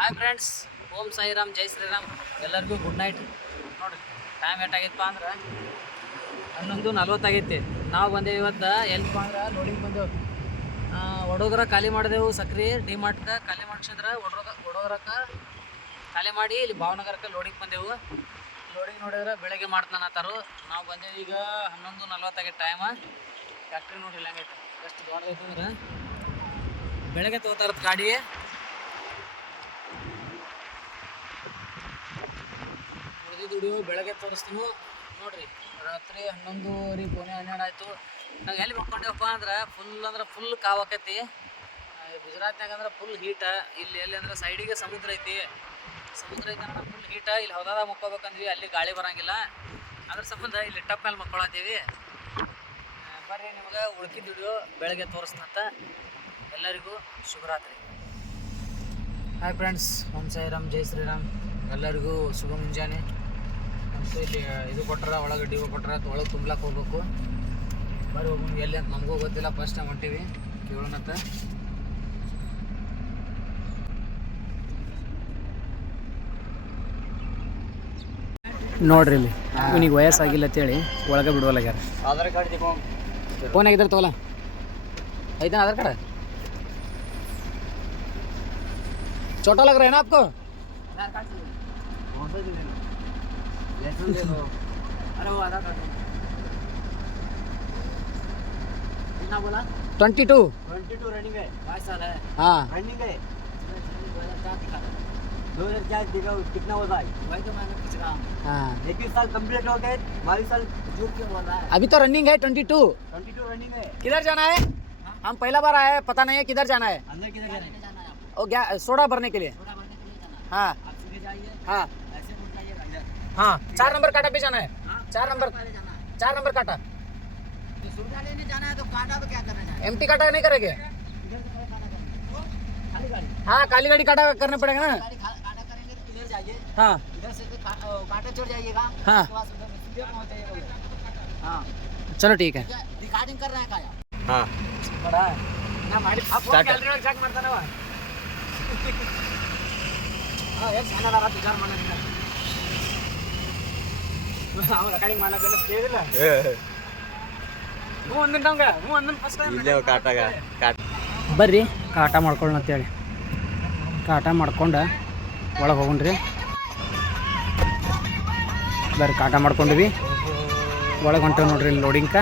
Hi friends Om Sairam, ಜೈ ಶ್ರೀರಾಮ್. ಎಲ್ಲರಿಗೂ good night ನೋಡಿ ಟೈಮ್ ಎಷ್ಟಾಗೈತಪ್ಪ ಅಂದ್ರೆ ಹನ್ನೊಂದು ನಲ್ವತ್ತಾಗೈತಿ. ನಾವು ಬಂದೇವು ಇವತ್ತು ಎಲ್ಲಿಪ್ಪ ಅಂದ್ರೆ ಲೋಡಿಂಗ್ ಬಂದೆವು. ವಡೋದರ ಖಾಲಿ ಮಾಡಿದೆವು ಸಕ್ರಿ ಡಿ ಮಾರ್ಟ್ಗೆ ಖಾಲಿ ಮಾಡಿಸಿದ್ರೆ ಒಡೋದ ವಡೋದರಕ್ಕೆ ಖಾಲಿ ಮಾಡಿ ಇಲ್ಲಿ ಭಾವನಗರಕ್ಕೆ ಲೋಡಿಂಗ್ ಬಂದೆವು. ಲೋಡಿಂಗ್ ನೋಡಿದ್ರೆ ಬೆಳಗ್ಗೆ ಮಾಡ್ತಾನ ತರು ನಾವು ಬಂದೇವು ಈಗ ಹನ್ನೊಂದು ನಲ್ವತ್ತಾಗೈತೆ ಟೈಮ್ ಫ್ಯಾಕ್ಟ್ರಿ ನೋಡಿಲ್ಲ ಹಂಗೈತೆ ಎಷ್ಟು ದೊಡ್ಡದೈತೆ ಅಂದ್ರೆ ಬೆಳಗ್ಗೆ ತೊಗೋತಾರದ ಗಾಡಿ. ಉಳಿದು ದುಡಿಯು ಬೆಳಗ್ಗೆ ತೋರಿಸ್ತೀವಿ ನೋಡ್ರಿ, ರಾತ್ರಿ ಹನ್ನೊಂದುವರೆ, ಪೋನೆ ಹನ್ನೆರಡು ಆಯಿತು. ನಾವು ಎಲ್ಲಿ ಮಕ್ಕೊಂಡೇವಪ್ಪ ಅಂದ್ರೆ ಫುಲ್ ಅಂದ್ರೆ ಫುಲ್ ಕಾವಾಕೈತಿ ಗುಜರಾತ್ನಾಗ ಅಂದ್ರೆ ಫುಲ್ ಹೀಟ ಇಲ್ಲಿ ಎಲ್ಲಿ ಅಂದ್ರೆ ಸೈಡಿಗೆ ಸಮುದ್ರ ಐತಿ. ಸಮುದ್ರ ಐತಿ ಅಂದ್ರೆ ಫುಲ್ ಹೀಟ ಇಲ್ಲಿ ಹೊದಾದಾಗ ಮಕ್ಕೋಬೇಕಂದ್ವಿ, ಅಲ್ಲಿ ಗಾಳಿ ಬರಂಗಿಲ್ಲ. ಅದ್ರ ಸಂಬಂಧ ಇಲ್ಲಿ ಟಪ್ ಮೇಲೆ ಮಕ್ಕೊಳತ್ತೀವಿ. ಬರ್ರಿ ನಿಮ್ಗೆ ಉಳ್ಕಿದ ದುಡಿಯೋ ಬೆಳಗ್ಗೆ ತೋರಿಸ್ತಂತ ಎಲ್ಲರಿಗೂ ಶುಭರಾತ್ರಿ. ಹಾಯ್ ಫ್ರೆಂಡ್ಸ್ ಓಂ ಸಾಯಿರಾಮ್, ಜೈ ಶ್ರೀರಾಮ್. ಎಲ್ಲರಿಗೂ ಶುಭ ಮುಂಜಾನೆ. ಮತ್ತು ಇಲ್ಲಿ ಇದು ಕೊಟ್ರ ಒಳಗೆ ಡಿವೋ ಕೊಟ್ರ ಒಳಗೆ ತುಂಬ್ಲಕ್ಕೆ ಹೋಗ್ಬೇಕು ಬರ್ರಿ ಹೋಗೋಣ ಎಲ್ಲಿ ಅಂತ ನಮಗೂ ಗೊತ್ತಿಲ್ಲ ಫಸ್ಟ್ ಟೈಮ್ ಹೊಂಟೀವಿ ಕೇಳೋಣತ್ತ ನೋಡ್ರಿ ಇಲ್ಲಿ ಇವನಿಗೆ ವಯಸ್ಸಾಗಿಲ್ಲ ಅಂತೇಳಿ ಒಳಗೆ ಬಿಡುವಲ್ಲಾಗ್ಯಾರ आधार कार्ड दिखाओ ಫೋನ್ ಆಗಿದ್ರೆ ತಗೋಲ್ಲ ಐತೆ आधार कार्ड छोटा लग रहा है ना आपको दे दो अरे वो कितना बोला twenty two twenty two running है साल है हाँ रनिंग है दो हज़ार चार कितना होता है वही तो मैंने पूछ रहा हूँ हाँ इक्कीस साल कंप्लीट हो गए बाईस साल क्यों बोल रहा है अभी तो रनिंग है twenty two twenty two running है किधर जाना है हम पहला बार आए हैं, पता नहीं है किधर जाना है अंदर किधर जाना है ओ क्या सोडा भरने के लिए. हाँ. हाँ. ऐसे हाँ चार नंबर काटा पे जाना है। चार नंबर चार नंबर काटा। एम टी काटा नहीं करेंगे। हाँ। काली गाड़ी काटा करना पड़ेगा ना। काटा हाँ। हाँ। चलो ठीक है। रिकॉर्डिंग कर रहा हाँ। है हाँ। ना ಬರ್ರಿ ಕಾಟ ಮಾಡ್ಕೊಳ್ಳೋಣ ಅಂತೇಳಿ. ಕಾಟ ಮಾಡ್ಕೊಂಡು ಒಳಗೆ ಹೋಗೋಣ್ರಿ ಬರ್ರಿ ಕಾಟ ಮಾಡ್ಕೊಂಡ್ವಿ. ಒಳಗೆ ಹೊಂಟೇವೆ ನೋಡ್ರಿ ಇಲ್ಲಿ ಲೋಡಿಂಗ್ಕ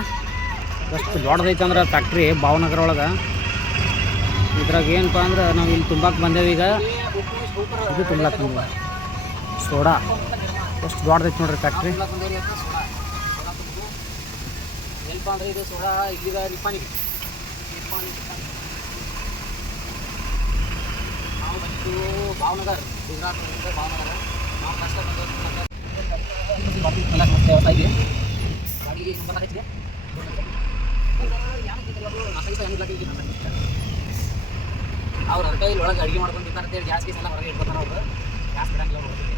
ಎಷ್ಟು ದೊಡ್ಡದೈತೆ ಅಂದ್ರೆ ಫ್ಯಾಕ್ಟ್ರಿ ಭಾವನಗರ ಒಳಗೆ. ಇದ್ರಾಗ ಏನಪ್ಪ ಅಂದ್ರೆ ನಾವು ಇಲ್ಲಿ ತುಂಬಕ್ಕೆ ಬಂದೇವಿ ಈಗ. ಇದು ತುಂಬಕ್ಕೆ ಬಂದೇವಿ. ಸೋಡಾ. ಎಷ್ಟು ದೊಡ್ಡದೈತೆ ನೋಡ್ರಿ ಫ್ಯಾಕ್ಟ್ರಿ ಎಲ್ಪ ಅಂದ್ರೆ ಇದು ನಾವು ಗುಜರಾತ್ ಭಾವನಗರ ಅವ್ರು ಒಳಗೆ ಅಡುಗೆ ಮಾಡ್ಕೊಂಡಿರ್ತಾರೆ ಅಂತೇಳಿ ಗ್ಯಾಸ್ ಗೀಸ್ ಎಲ್ಲ ಹೊರಗೆ ಇಟ್ಕೊತಾರೆ ಅವ್ರು. ಗ್ಯಾಸ್ ಬಿಡಂಗಿಲ್ಲ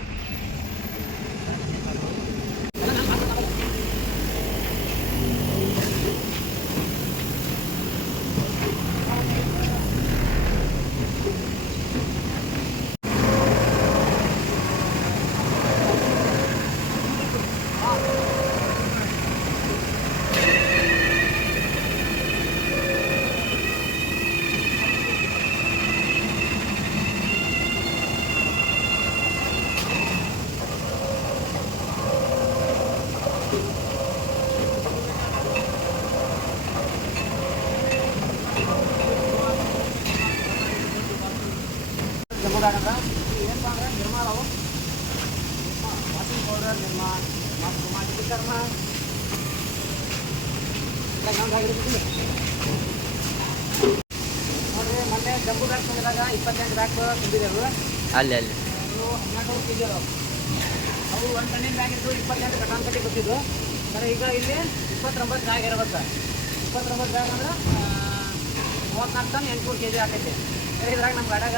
ಏನಪ್ಪ ಅಂದ್ರೆ ನಿರ್ಮಾಣ ಅವು. ವಾಷಿಂಗ್ ಪೌಡರ್ ನಿರ್ಮಾಣ ಮತ್ತು ಮಾಟಿ ಕರ್ಮ. ನೋಡ್ರಿ ಮೊನ್ನೆ ಜಂಬು ಬ್ಯಾಗ್ ತುಂಬಿದಾಗ ಇಪ್ಪತ್ತೆಂಟು ಬ್ಯಾಗ್ ತುಂಬಿದೆವು. ಅಲ್ಲಿ ಅಲ್ಲಿ. ಹನ್ನೆರಡು ಕೆ ಜಿ ಅದಾವು ಅವು ಒಂದು ಟನ್ನಿನ ಬ್ಯಾಗ್ ಇದ್ದು ಇಪ್ಪತ್ತೆಂಟು ಕಟಾನ್ ಕಟ್ಟಿ ಗೊತ್ತಿದ್ದು ಆದರೆ ಈಗ ಇಲ್ಲಿ ಇಪ್ಪತ್ತೊಂಬತ್ತು ಬ್ಯಾಗ್ ಇರಬೇಕು ಇಪ್ಪತ್ತೊಂಬತ್ತು ಬ್ಯಾಗ್ ಅಂದ್ರೆ ಮೂವತ್ನಾಲ್ಕು ಟನ್ ಎಂಟುನೂರು ಕೆ ಜಿ ಅದೇ ಇದ್ರಾಗ ನಮ್ಮ ಗಾಡ್ಯಾಗ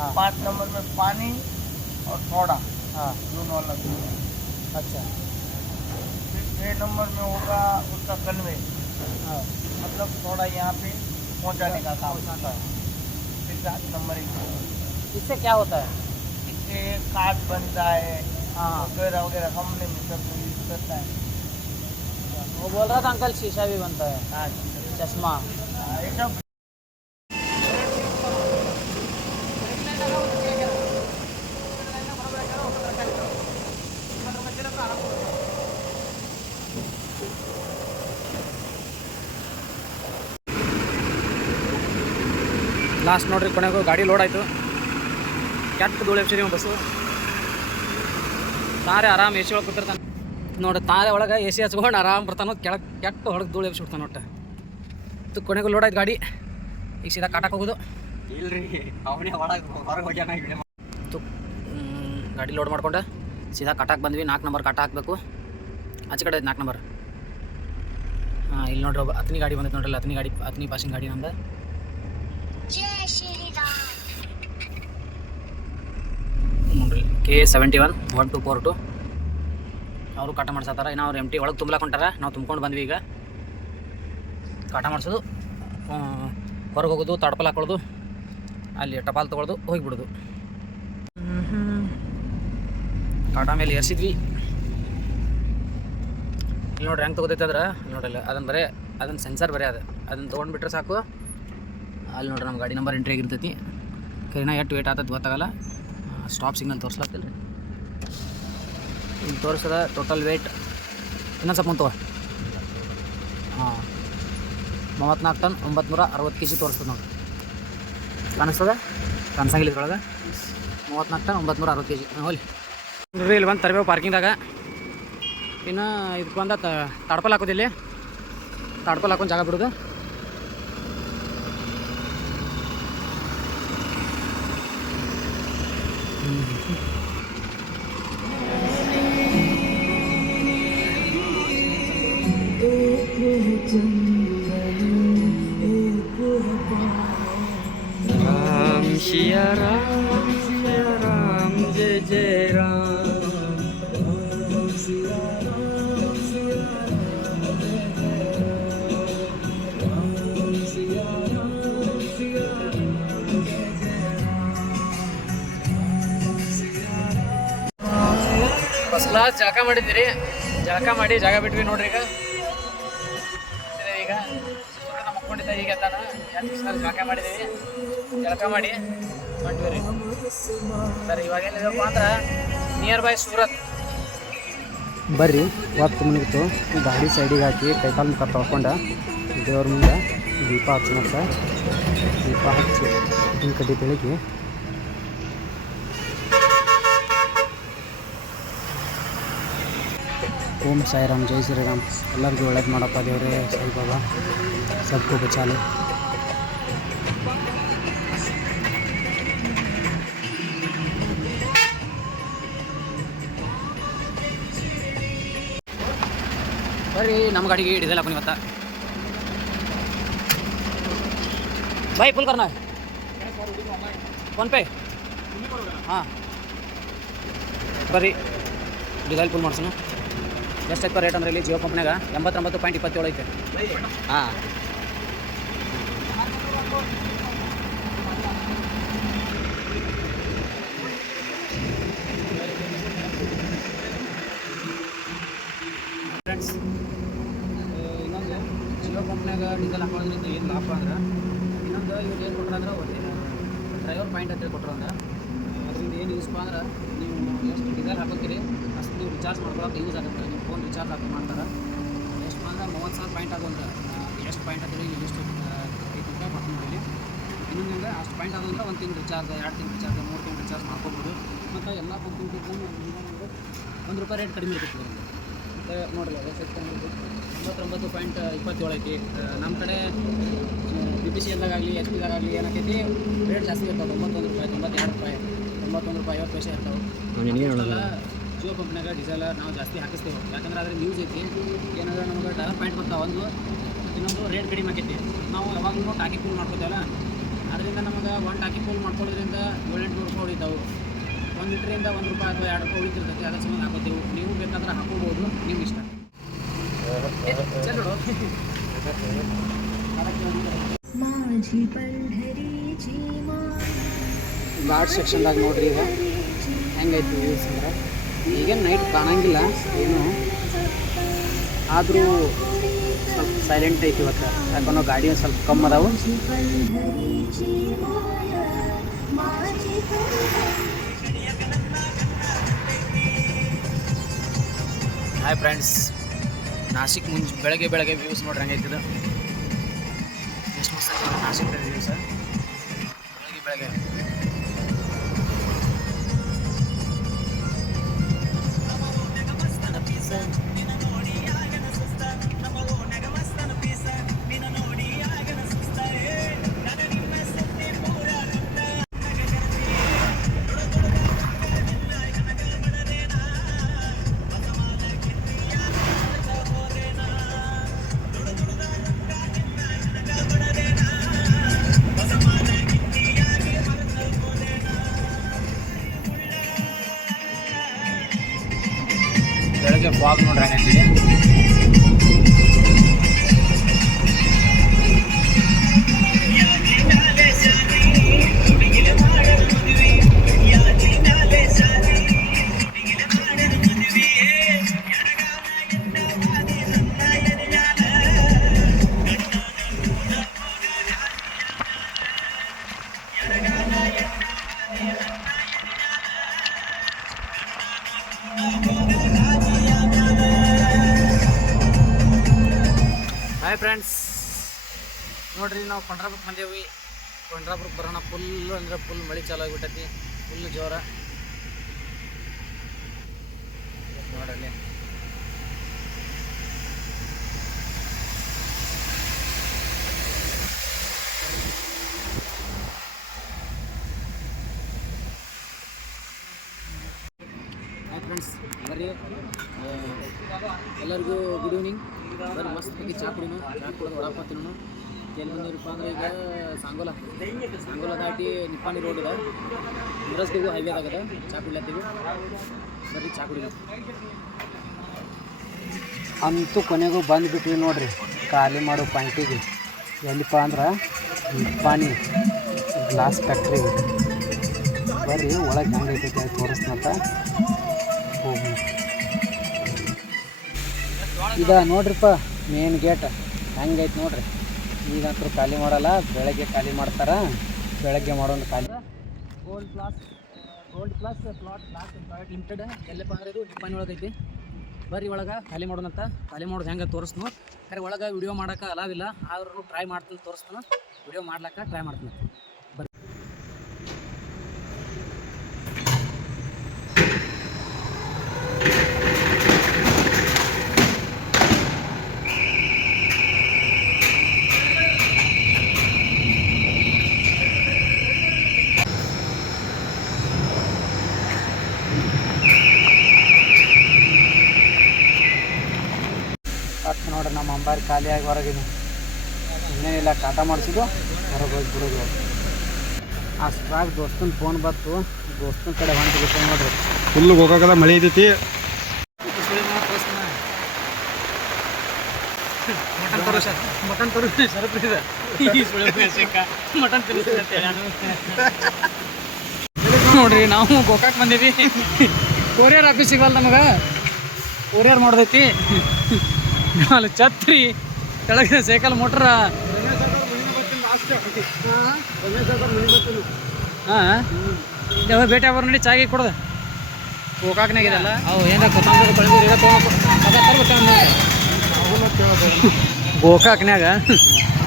हाँ। पाँच नंबर में पानी और थोड़ा। हाँ। दोनों अलग अच्छा। फिर छः नंबर में होगा उसका कन्वे हाँ। मतलब थोड़ा यहाँ पे पहुँचाने का काम फिर सात नंबर एक। इससे क्या होता है? इससे कार्ड बनता है। हाँ। वगैरह वगैरह कंपनी में सब यूज़ करता है। वो बोल रहा था अंकल शीशा भी बनता है। हाँ चश्मा। हाँ, ये सब ಲಾಸ್ಟ್ ನೋಡ್ರಿ ಕೊನೆಗೂ ಗಾಡಿ ಲೋಡ್ ಆಯಿತು. ಕೆಟ್ಟ ಧೂಳು ಎಬ್ಸಿದೀವಿ ಬಸ್ಸು. ತಾರೆ ಆರಾಮ್ ಎ ಸಿ ಒಳಗೆ ಕೂತಿರ್ತಾನೆ. ನೋಡ್ರಿ ತಾರೆ ಒಳಗೆ ಎ ಸಿ ಹಚ್ಕೊಂಡು ಆರಾಮ್ ಬರ್ತಾನೆ. ಕೆಳಗೆ ಕೆಟ್ಟ ಹೊಳಗೆ ಧೂಳು ಎಬ್ಸಿಬಿಡ್ತಾನೆ ಒಟ್ಟು ಇದು ಕೊನೆಗೂ ಲೋಡ್ ಆಯ್ತು ಗಾಡಿ. ಈಗ ಸೀದಾ ಕಾಟಕ್ಕೆ ಹೋಗೋದು. ಇಲ್ರಿ ಅವನೇ ಒಳಗೆ ಹೊರಗೆ ಹೋಗ್ಯಾನ ತು ಗಾಡಿ ಲೋಡ್ ಮಾಡ್ಕೊಂಡು. ಸೀದಾ ಕಟಾಕ್ ಬಂದ್ವಿ. ನಾಲ್ಕು ನಂಬರ್ ಕಟ ಹಾಕಬೇಕು. ಆಚೆ ಕಡೆ ನಾಲ್ಕು ನಂಬರ್ ಹಾಂ ಇಲ್ಲಿ ನೋಡ್ರಿ ಒಬ್ಬ ಹತ್ತನೇ ಗಾಡಿ ಬಂದಿತ್ತು ನೋಡ್ರಿ. ಹತ್ತನೇ ಗಾಡಿ ಹತ್ತನೇ ಪಾಸಿಂಗ್ ಗಾಡಿ ನಮ್ದು ನೋಡ್ರಿ. K seventy one one two four two ಅವರು ಕಾಟ ಮಾಡ್ಸತ್ತಾರ. ಇನ್ನು ಅವ್ರು ಎಂ ಟಿ ಒಳಗೆ ತುಂಬಲಾಕ್ ಹೊಂಟಾರ ನಾವು ತುಂಬ್ಕೊಂಡು ಬಂದ್ವಿ ಈಗ. ಕಾಟ ಮಾಡಿಸೋದು ಹೊರಗೆ ಹೋಗೋದು, ತಡ್ಪಲ್ ಹಾಕೊಳ್ಳೋದು, ಅಲ್ಲಿ ಟಪಾಲ್ ತೊಗೊಳೋದು, ಹೋಗಿಬಿಡೋದು. ಕಾಟ ಮೇಲೆ ಏರ್ಸಿದ್ವಿ. ಇಲ್ಲಿ ನೋಡ್ರಿ ಹೆಂಗೆ ತೊಗೋತೈತೆ ಅಂದ್ರೆ ನೋಡಲ್ಲ ಅದನ್ನು ಬರೇ ಅದನ್ನು ಸೆನ್ಸರ್ ಬರೇ ಅದು. ಅದನ್ನು ತೊಗೊಂಡ್ಬಿಟ್ರೆ ಸಾಕು. ಅಲ್ಲಿ ನೋಡ್ರಿ ನಮ್ಮ ಗಾಡಿ ನಂಬರ್ ಎಂಟ್ರಿ ಆಗಿರ್ತೈತಿ. ಕೈನ ಎಷ್ಟು ವೇಟ್ ಆತತ್ ಗೊತ್ತಾಗಲ್ಲ. ಸ್ಟಾಪ್ ಸಿಗ್ನಲ್ ತೋರಿಸ್ಲಾಗ್ತಿಲ್ಲ ರೀ ಇಲ್ಲಿ ತೋರಿಸದ ಟೋಟಲ್ ವೇಟ್ ಇನ್ನೊಂದು ಸ್ವಲ್ಪ ಮುಂತವ ಹಾಂ ಮೂವತ್ತ್ನಾಲ್ಕು ಟನ್ ಒಂಬತ್ತು ಅರವತ್ತು ಕೆ ಜಿ ತೋರಿಸ್ತದೆ ನೋಡಿ ಕಾಣಿಸ್ತದ? ಕಾಣಿಸಂಗಿಲ್ಲ ಇದ್ರೊಳಗೆ ಮೂವತ್ತ್ನಾಲ್ಕು ಟನ್ ಒಂಬತ್ತು ನೂರ ಅರವತ್ತು ಕೆ ಜಿ ಹೋಲಿ ಇಲ್ಲಿ ಬಂದು ತರಬೇವು ಪಾರ್ಕಿಂಗ್ದಾಗ ಇನ್ನು ಇದಕ್ಕೆ ಬಂದ ತಾಡ್ಪಲ್ ಹಾಕೋದಿಲ್ಲಿ ತಾಡ್ಪಲ್ ಹಾಕೊಂಡು ಜಾಗ ಬಿಡೋದು. ಕ್ಲಾಸ್ ಜಳಕ ಮಾಡಿದ್ದೀರಿ. ಜಳಕ ಮಾಡಿ, ಜಾಗ ಬಿಟ್ವಿ ನೋಡ್ರಿ ಈಗ. ಈಗ. ನಮ್ಮ ಮಕ್ಕೊಂಡಿದ್ದ ಈಗ ತಾನ ಜಳಕ ಮಾಡಿದ್ದೀವಿ ಜಳಕ ಮಾಡಿ. ಹೊಂಟ್ವಿ ಸರ್, ಇವಾಗ ಎಲ್ಲಿದೆಪ್ಪ ಅಂದ್ರೆ ನಿಯರ್ ಬೈ ಸೂರತ್. ಬರ್ರಿ, ಹೊತ್ತು ಮುಗಿತು. ಗಾಡಿ ಸೈಡಿಗೆ ಹಾಕಿ ಕೈಕಾಲು ಮುಖ ತೊಳ್ಕೊಂಡ, ದೇವ್ರ ಮುಂದೆ ದೀಪ ಹಚ್ಚಿ ದೀಪ ಹಚ್ಚಿ ಕಡ್ಡಿ ಬೆಳಿಗ್ಗೆ. ಓಂ ಸಾಯಿರಾಮ್, ಜೈ ಶ್ರೀರಾಮ್. ಎಲ್ಲರಿಗೂ ಒಳ್ಳೇದು ಮಾಡಪ್ಪ ದೇವರೇ, ಸಾಯಿಬಾಬಾ. ಸಬ್ಕು ಬಚಾಲಿ ಬರ್ರಿ ನಮ್ಮ ಗಾಡಿಗೆ ಡೀಸೆಲ್ ಹಾಕೊಂಡು ಇವತ್ತ. ಬಾಯ್ ಫುಲ್ ಕರ್ನಾ. ಫೋನ್ಪೇ. ಹಾಂ. ಬರ್ರಿ, ಡಿಸೈಲ್ ಫುಲ್ ಮಾಡ್ಸೋಣ. ಎಷ್ಟೈತೆ ರೇಟ್ ಅಂದ್ರೆ ಇಲ್ಲಿ ಜಿಯೋ ಕಂಪ್ನಿಯಾಗ ಎಂಬತ್ತೊಂಬತ್ತು ಪಾಯಿಂಟ್ ಇಪ್ಪತ್ತೇಳು ಐತೆ. ಹಾಂ. ಫ್ರೆಂಡ್ಸ್ ಇನ್ನೊಂದು ಜಿಯೋ ಕಂಪ್ನ್ಯಾಗ ಡೀಸೆಲ್ ಹಾಕೋದ್ರಿಂದ ಏನು ಲಾಭ ಅಂದ್ರೆ, ಇನ್ನೊಂದು ಇವ್ರು ಏನು ಕೊಟ್ರ ಅಂದ್ರೆ ಒಂದು ಡ್ರೈವರ್ ಪಾಯಿಂಟ್ ಅಂತ ಕೊಟ್ಟರು ಅಂದ್ರೆ, ಅದರಿಂದ ಏನು ಯೂಸ್ಪ ಅಂದ್ರೆ, ನೀವು ಎಷ್ಟು ಡೀಸೆಲ್ ಹಾಕೋತೀರಿ, ಅಷ್ಟು ನೀವು ರಿಚಾರ್ಜ್ ಮಾಡ್ಕೊಳಕ್ಕೆ ಯೂಸ್ ಆಗುತ್ತೆ. ಫೋನ್ ರಿಚಾರ್ಜ್ ಹಾಕಿ ಮಾಡ್ತಾರೆ. ಎಷ್ಟು ಅಂದ್ರೆ ಮೂವತ್ತು ಸಾವಿರ ಪಾಯಿಂಟ್ ಅದೊಂದು ಎಷ್ಟು ಪಾಯಿಂಟ್ ಆದ್ರೆ ಇಲ್ಲಿ ಎಷ್ಟು ಐದು ರೂಪಾಯಿ ಬರ್ತೀನಿ ಇನ್ನೊಂದು ಅಂದರೆ ಅಷ್ಟು ಪಾಯಿಂಟ್ ಆಗೋದ್ರೆ ಒಂದು ತಿಂಗಳು ರಿಚಾರ್ಜ್ ಎರಡು ತಿಂಗಳು ರಿಚಾರ್ಜ್ ಮೂರು ತಿಂಗಳು ರಿಚಾರ್ಜ್ ಮಾಡ್ಕೊಬೋದು. ಮತ್ತು ಎಲ್ಲ ಕಂಪ್ನಿ ಒಂದು ರೂಪಾಯಿ ರೇಟ್ ಕಡಿಮೆ ಇರುತ್ತೆ ಇದರಲ್ಲಿ ನೋಡಿರಿ ಅದೇ ಸೆಕ್ಷನ್ ತೊಂಬತ್ತೊಂಬತ್ತು ಪಾಯಿಂಟ್ ಇಪ್ಪತ್ತೇಳು ಐತಿ ನಮ್ಮ ಕಡೆ ಬಿ ಪಿ ಸಿ ಎಲ್ಲಾಗಲಿ ಎಚ್ ಪಿದಾಗಲಿ ಏನಾಕೈತಿ ರೇಟ್ ಜಾಸ್ತಿ ಇರ್ತಾವೆ ತೊಂಬತ್ತೊಂದು ರೂಪಾಯಿ ತೊಂಬತ್ತೆರಡು ರೂಪಾಯಿ ತೊಂಬತ್ತೊಂದು ರೂಪಾಯಿ ಐವತ್ತು ಪೈಸೆ ಇರ್ತಾವೆ. ಜಿಯೋ ಕಂಪ್ನಿಯಾಗ ಡೀಸೆಲ್ ನಾವು ಜಾಸ್ತಿ ಹಾಕಿಸ್ತೇವೆ. ಯಾಕಂದ್ರೆ ಅದ್ರ ಯೂಸ್ ಐತಿ. ಏನಂದ್ರೆ ನಮ್ಗೆ ಡಾಲರ್ ಪಾಯಿಂಟ್ ಬರ್ತಾವೆ ಒಂದು ಇನ್ನೊಂದು ರೇಟ್ ಕಡಿಮೆ ಆಗೈತಿ ನಾವು ಯಾವಾಗಲೂ ಟಾಕಿ ಪೂಲ್ ಮಾಡ್ಕೋತೇವಲ್ಲ? ಅದರಿಂದ ನಮಗೆ ಒಂದು ಟಾಕಿ ಪೂಲ್ ಮಾಡ್ಕೊಳ್ಳೋದ್ರಿಂದ ಏಳೆಂಟು ರೂಪಾಯಿ ಉಳಿತಾವೆ. ಒಂದು ಲೀಟ್ರಿಂದ ಒಂದು ರೂಪಾಯಿ ಅಥವಾ ಎರಡು ರೂಪಾಯಿ ಉಳಿತಿರ್ತೈತಿ. ಅದ್ರ ಸಂಬಂಧ ಹಾಕೋತೇವೆ. ನೀವು ಬೇಕಾದ್ರೆ ಹಾಕೋಬೋದು. ನಿಮ್ಗೆ ಇಷ್ಟ. ಲಾಡ್ ಸೆಕ್ಷನ್ದಾಗ ನೋಡ್ರಿ ಈಗ. ಹೆಂಗೈತಿ ಅಂದ್ರೆ ಈಗೇನು ನೈಟ್ ಕಾಣಂಗಿಲ್ಲ, ಏನು? ಆದರೂ ಸ್ವಲ್ಪ ಸೈಲೆಂಟ್ ಐತಿ ಇವತ್ತು. ಯಾಕಂದ್ರೆ ಗಾಡಿ ಸ್ವಲ್ಪ ಕಮ್ಮಿ ಅದಾವು. ಹಾಯ್ ಫ್ರೆಂಡ್ಸ್ ನಾಸಿಕ್ ಮುಂಚೆ ಬೆಳಗ್ಗೆ ಬೆಳಗ್ಗೆ ವ್ಯೂಸ್ ನೋಡ್ರಿ ಹಂಗೈತಿದ ಎಷ್ಟು ನಾಸಿಕ್ ಬೆಳಗ್ಗೆ ಬೆಳಗ್ಗೆ. ಬೆಳಗ್ಗೆ బాగుంటారు ಬರೋಣ ಫುಲ್ ಅಂದ್ರೆ ಫುಲ್ ಮಳೆ ಚಾಲು ಆಗಿಬಿಟ್ಟೈತಿ ಫುಲ್ ಜೋರ. ನೋಡಲ್ಲಿ. ಫ್ರೆಂಡ್ಸ್ ಬರ್ರಿ ಎಲ್ಲರಿಗೂ ಗುಡ್ ಈವ್ನಿಂಗ್ ಬರ್ರಿ ಮಸ್ತ್ ಆಗಿ ಚಾ ಕುಡಿನು ಚಾ ಕುಡಿದು ತಿನ್ನೋಣ ಎಲ್ಲಿ ಬಂದಿರಪ್ಪ ಅಂದ್ರೆ ಈಗ ಸಾಂಗೋಲ. ಸಾಂಗೋಲ ದಾಟಿ ನಿಪ್ಪಾಣಿ ರೋಡ್ ಇದೆ. ಮುರಸ್ಗಿಗೂ ಹೈವೇ ಆಗದ ಚಾ ಕುಡಿಲತ್ತೀವಿ ಬರ್ರಿ ಚಾ ಕುಡಿಲ ಅಂತೂ ಕೊನೆಗೂ ಬಂದುಬಿಟ್ವಿ ನೋಡ್ರಿ. ಖಾಲಿ ಮಾಡೋ ಪಾಯಿಂಟಿಗೆ. ಎಲ್ಲಿಪ್ಪ ಅಂದ್ರೆ ನಿಪ್ಪಾಣಿ ಗ್ಲಾಸ್ ಫ್ಯಾಕ್ಟ್ರಿ ಬರ್ರಿ ಒಳಗೆ ಹೆಂಗೈತೆ ತೋರಿಸ್ನಂತ ಹೋಗಿ ಇದ ನೋಡ್ರಿಪ್ಪ ಮೇನ್ ಗೇಟ್ ಹೆಂಗೈತೆ ನೋಡ್ರಿ. ಈಗಂತೂ ಖಾಲಿ ಮಾಡಲ್ಲ, ಬೆಳಗ್ಗೆ ಖಾಲಿ ಮಾಡ್ತಾರೆ, ಬೆಳಗ್ಗೆ ಮಾಡೋದು ಖಾಲಿ. Gold plus gold plus plot plus private limited ಎಲ್ಲಪ್ಪ ಅಂದ್ರೆ ಇದು? ಒಳಗೆ ಐತಿ. ಬರ್ರಿ ಒಳಗೆ, ಖಾಲಿ ಮಾಡೋಣಂತ. ಖಾಲಿ ಮಾಡೋದು ಹೆಂಗೆ ತೋರಿಸ್ನು. ಖರೆ ಒಳಗೆ ವಿಡಿಯೋ ಮಾಡೋಕೆ ಅಲಾವಿಲ್ಲ ಆದ್ರೂ ಟ್ರೈ ಮಾಡ್ತೀನಿ ತೋರಿಸ್ತಾನೆ. ವಿಡಿಯೋ ಮಾಡ್ಲಿಕ್ಕೆ ಟ್ರೈ ಮಾಡ್ತೀನಿ ಬರ್ರಿ ಅಷ್ಟು ನೋಡ್ರಿ ನಮ್ಮ ಅಂಬಾರಿ ಖಾಲಿಯಾಗಿ ಹೊರಗಿದೆ. ಇನ್ನೇನಿಲ್ಲ ಕಾಟ ಮಾಡಿಸಿದ್ದು ಹೊರಗೆ ಹೋಗಿ ಬಿಡೋದು. ಅಷ್ಟ್ರಾಗ ದೋಸ್ತನ ಫೋನ್ ಬಂತು. ದೋಸ್ತನ ಕಡೆ ಹೊಂಟಿಬಿಟ್ಟು ನೋಡ್ರಿ. ಫುಲ್ ಗೋಕಾಕದ ಮಳೆ ಇದೈತಿ ಮಟನ್ ತರು ಸರ್ ಮಟನ್ ತರೋ ಸರ್ಪ್ರೈಸ್ ಮಟನ್ ನೋಡ್ರಿ ನಾವು ಗೋಕಾಕ್ ಬಂದೀವಿ. ಕೊರಿಯರ್ ಆಫೀಸ್ ಸಿಗಲ್ಲ ನಮಗೆ. ಕೊರಿಯರ್ ಮಾಡ್ದೈತಿ. ಅಲ್ಲಿ ಛತ್ರಿ ಕೆಳಗಿನ ಸೈಕಲ್ ಮೋಟ್ರ. ಹಾಂ ಭೇಟಿ ಆಗೋರು ನೋಡಿ ಚಾಗಿ ಕೊಡೋದು. ಗೋಕಾಕ್ನಾಗಿದೆಲ್ಲ ಅವು ಗೋಕಾಕ್ನ್ಯಾಗ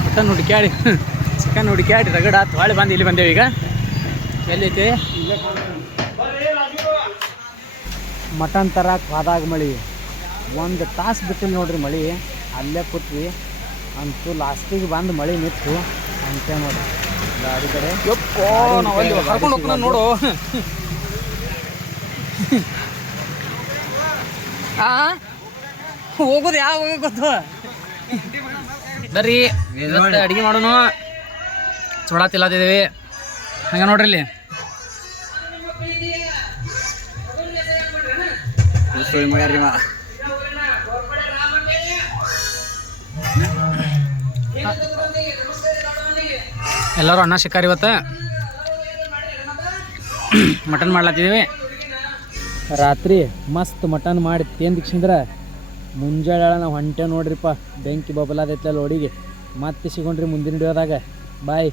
ಮಟನ್ ಹುಡುಕ್ಯಾಡಿ ಚಿಕನ್ ಹುಡುಕ್ಯಾಡಿ ರಗಡ ತಾಳಿ ಬಂದು ಇಲ್ಲಿ ಬಂದೇವೀಗ ಈಗ. ಎಲ್ಲೈತಿ? ಮಟನ್ ತರಕ್ಕೆ ಹೋದಾಗ ಮಳಿ. ಒಂದು ತಾಸು ಬಿಟ್ಟು ನೋಡ್ರಿ ಮಳೆ. ಅಲ್ಲೇ ಕೂತ್ವಿ. ಅಂತೂ ಲಾಸ್ಟಿಗೆ ಬಂದು ಮಳೆ ನಿಂತು. ಅಂತೆ ನೋಡ್ರಿ ಗಾಡಿ ಕಡೆ ನೋಡು. ಆ? ಹೋಗೋದು ಯಾವ ಹೋಗೋದು ಗೊತ್ತು? ಬರ್ರಿ ಅಡಿಗೆ ಮಾಡೋನು. ಚೋಡಾ ತಿಲ್ಲತ್ತಿದ್ದೀವಿ ಹಂಗೆ ನೋಡ್ರಿ ಇಲ್ಲಿ. ಮಾ. ಎಲ್ಲರೂ ಅನ್ನ ಶಿಕಾರಿ ಇವತ್ತು. ಮಟನ್ ಮಾಡ್ಲತ್ತಿದ್ದೀವಿ ರಾತ್ರಿ ಮಸ್ತ್ ಮಟನ್ ಮಾಡಿ ತಿಂದಿಕ್ಷಂದ್ರೆ ಮುಂಜಾನೆ ನಾವು ಹೊಂಟೆ ನೋಡ್ರಿಪ್ಪ. ಬೆಂಕಿ ಬಬಲಾದೈತ್ಲ ಲೋಡಿಗೆ ಮತ್ತೆ ಸಿಗೊಂಡ್ರಿ ಮುಂದಿನ ಹಿಡಿಯೋದಾಗ ಬಾಯ್